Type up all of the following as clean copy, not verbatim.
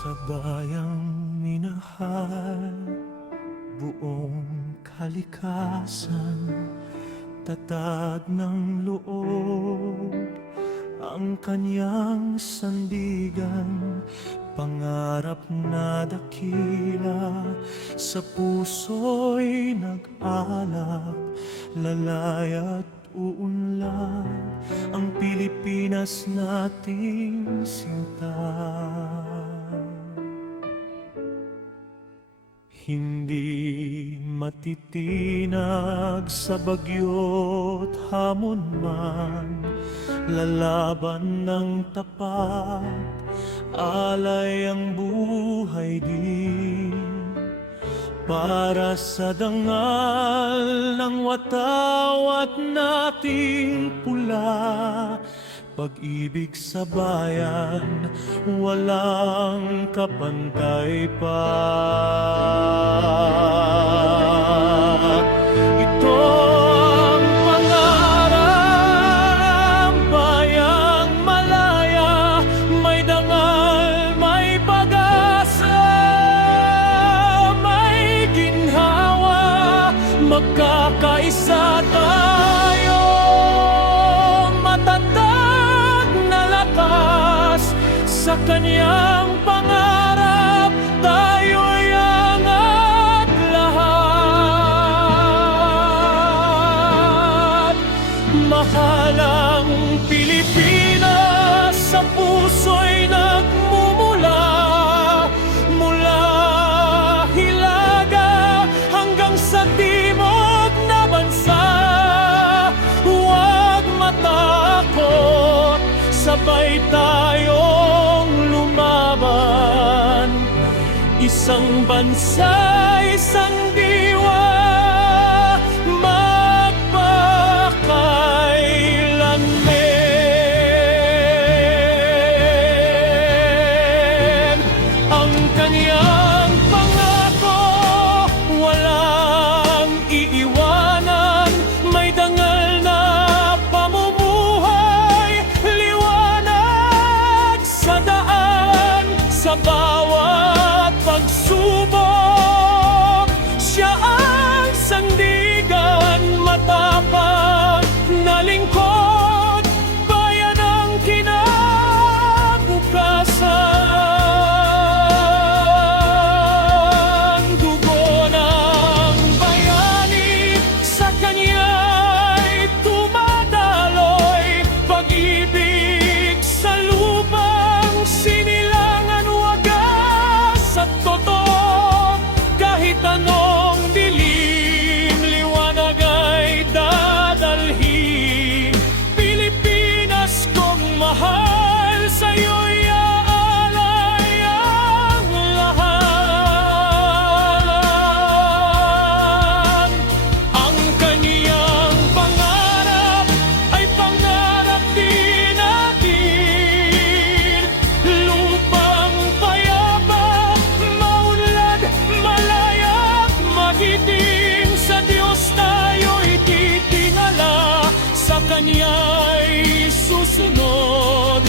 Sa bayang minahal, buong kalikasan, tatag ng loob ang kanyang sandigan. Pangarap na dakila sa puso'y nag-alap, lalay at uunlad ang Pilipinas nating sinta. Hindi matitinag sa bagyo't hamon man, lalaban ng tapat, alay ang buhay din para sa dangal ng watawat nating pula. Pag-ibig sa bayan, walang kapantay pa. Ito ang pangarap, bayang malaya, may dangal, may pag-asa, may ginhawa, magkakaisa tayo, sa kanyang pangarap, tayo'y angat lahat. Mahalang Pilipinas, sa puso'y nagmumula, mula Hilaga hanggang sa timog na bansa. Huwag matakot, sabay tayo lumaban, isang bansa, isang diwa, magpakailanman. Ang kanyang pangako, walang iiwanan, may dangal na pamumuhay, liwanag sa daan, sa bawat pagsubok. Siya ang sandigan, matapang na lingkod, bayan ang kinabukasan. Dugo ng bayani, sa kanya'y tumadaloy, pag-ibig sa lupang sinilangan, wagas at totoo. Kahit anong dilim, liwanag ay dadalhin. Pilipinas kong mahal, sa'yo'y aalay ang lahat. Ang kaniyang pangarap ay pangarap din natin. Lupang payapa, maunlad, malaya, magiting, sa Diyos tayo'y titingala, sa Kanya'y susunod.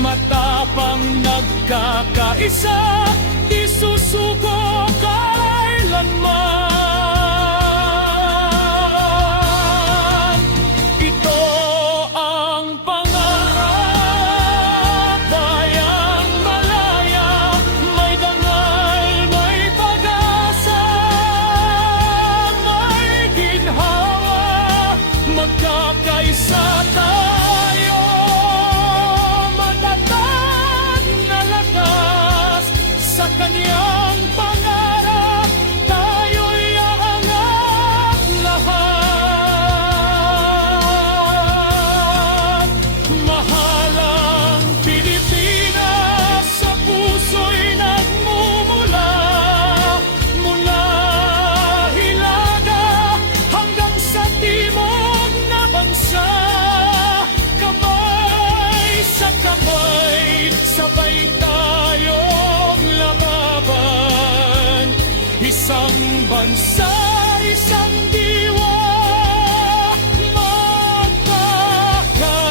Matapang nagkakaisa, di susuko kailanman. Ito ang pangarap, bayang malaya, may dangal, may pag-asa, may ginhawa, magkakaisa tayo, matatag na lakas, sa kanyang pangarap, tayo'y aangat lahat. Mahalang Pilipinas, sa puso'y nagmumula, mula Hilaga hanggang sa timog na bansa. Kamay sa kamay, sabay tayong lumaban, isang bansa, isang diwa, magpakailanman.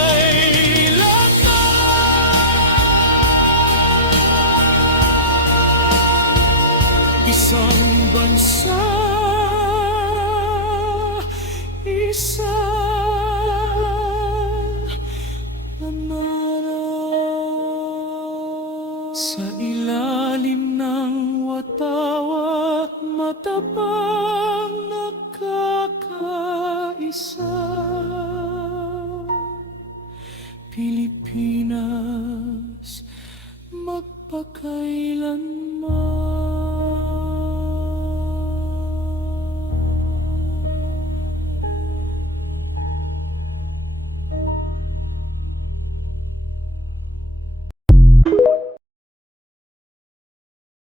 Sa ilalim ng watawat matapang nakakaisa, Pilipinas.